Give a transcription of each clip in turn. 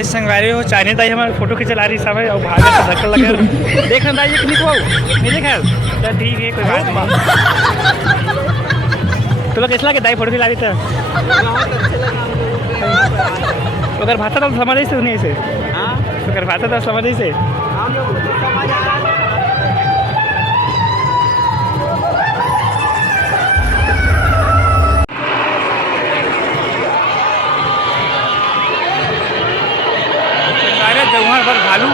इस संगवारी हो चाइनीज दाई हमारे फोटो खींचे ला रही सब है और भागा से धक्का लगा देखना दाई एक निको नहीं देखा तो ठीक है कोई बात नहीं। तो लोग इसला के दाई फोटो खिला रही था अगर भाषा तो समझ से नहीं से अगर भाषा तो समझ से जगह पर भालू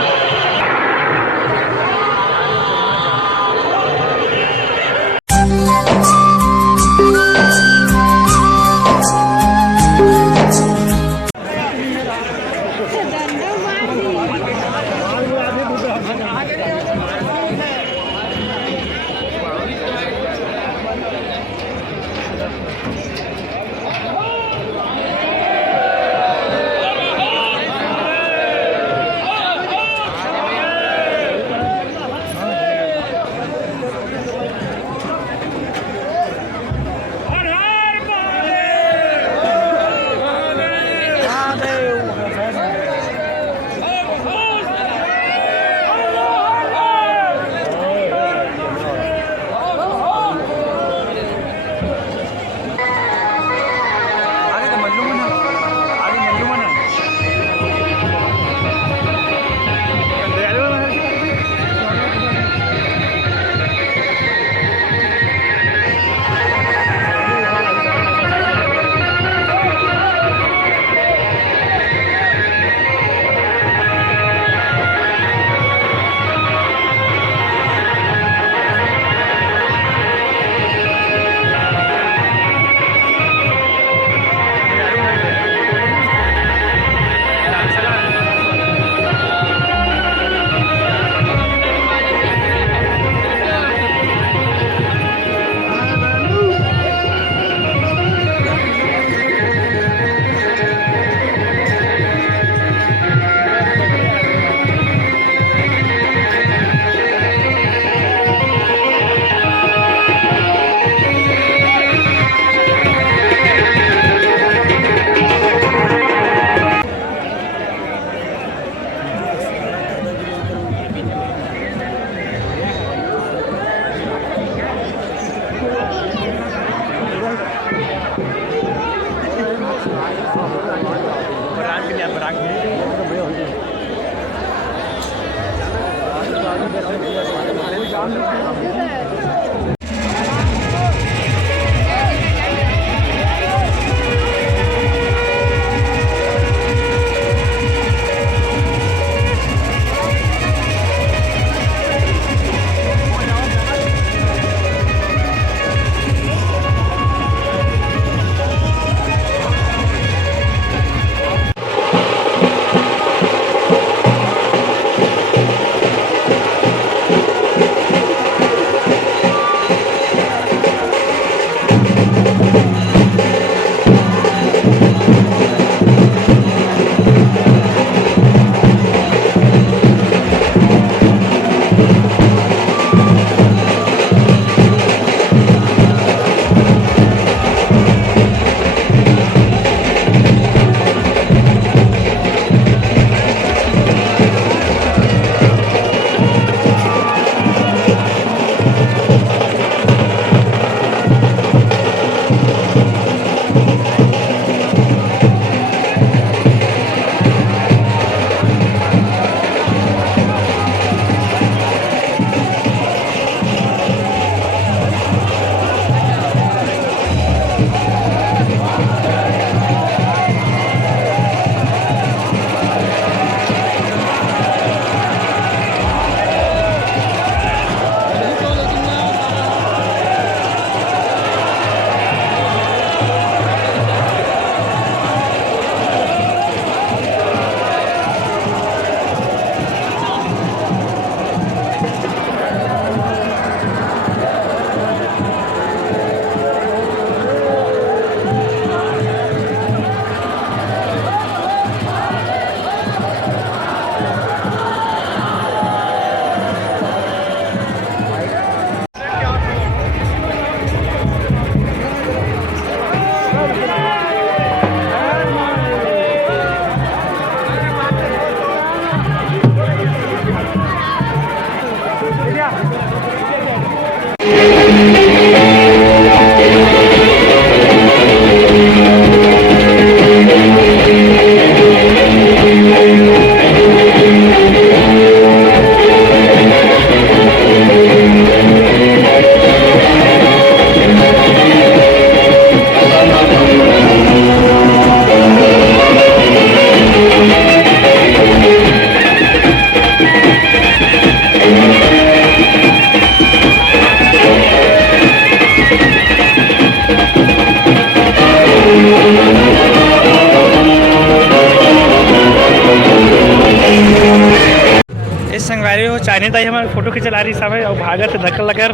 संगवारी हो चाइनीज दाई हमारे फोटो खींचे ला रही सब है और भागत है धक्का लगा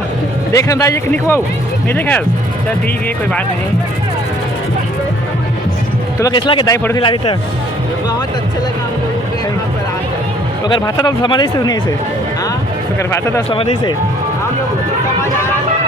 देखना दाई एक निकवाऊ नहीं देखा चल ठीक है कोई बात नहीं। तो लोग इसलिए दाई फोटो खिला रही था बहुत अच्छा लगा हम लोगों को यहाँ पर आकर। अगर भाता तो समझ से नहीं से हाँ अगर भाता तो समझ से हम लोगों को समझ आ रहा है।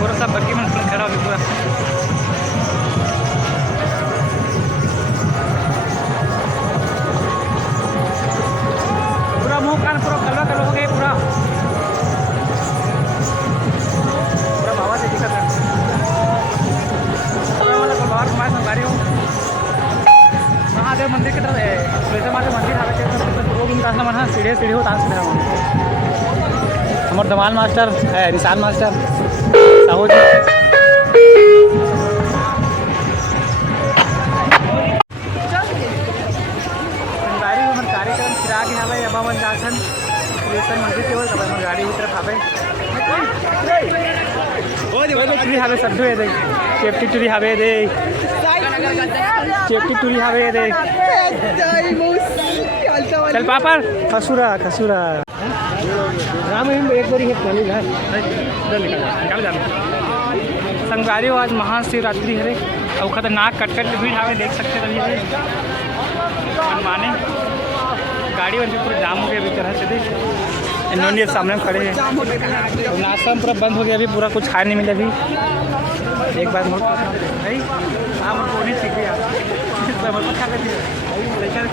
पूरा सब बग्गी में खड़ा हो पूरा पूरा मुंह कान पूरा कलवा कलवा हो गया पूरा पूरा बाबा से दिक्कत है पूरा वाला बाबा हमारे संगारी हो महादेव मंदिर की तरफ वैसे महादेव मंदिर मना सीढ़े सीढ़ी हो तान हमारे धमाल मास्टर है निशान मास्टर साहू जी कार्यक्रम चिराग हवे अबावन जासन मंदिर के गाड़ी की तरफ हवे टूरी हवे सड्डू है सेफ्टी टूरी हवे दे सेफ्टी टूरी हवे दे चल पापा खसूरा खसूरा राम एक बार निकाल जाना संगवारी आज महाशिवरात्रि है और खतरनाक कटकट भीड़ हमें देख सकते हैं माने गाड़ी वाली पूरा जाम हो गया अभी तरह से देख इन्होंने सामने खड़े हैं तो नाश्ता पूरा बंद हो गया अभी पूरा कुछ खाने नहीं मिला अभी एक बार भाई आप नहीं सीख गया खा कर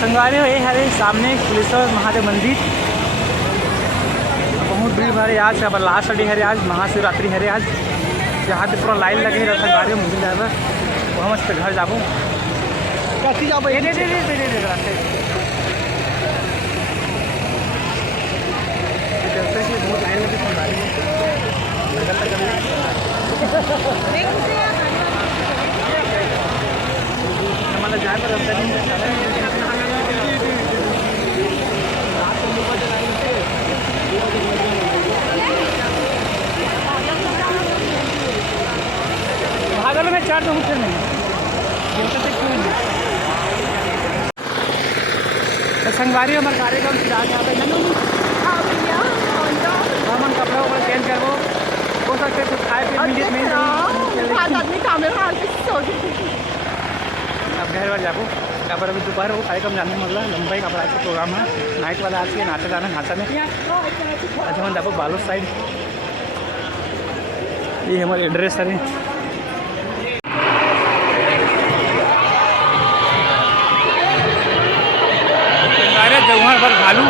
संगवारी ये है सामने कुलेश्वर महादेव मंदिर। बहुत भीड़ भाड़ है आज। अब लास्ट डे है आज, महाशिवरात्रि है आज। यहाँ पे पूरा लाइन लगे रहा संगवारी मंदिर जाए वहाँ मस्त घर जाबो कथी जाबो रास्ते बहुत लाइन लगे संगवारी हमारा जाए पर भागल में 4 तो मुझे नहीं संगवारी हमारे कार्यक्रम यहाँ पे हम कपड़ा वपड़ा चेंज करवो हो सकते कुछ खाए पिए में अब घर बार जाबो यहाँ पर अभी दोपहर वो कार्यक्रम जाने मतलब लंबाई कपड़ा का प्रोग्राम है। नाइट वाला आज के नाचा जाना नाचा में अच्छा हम जाबो बालोद साइड। ये हमारे एड्रेस है जगह पर भालू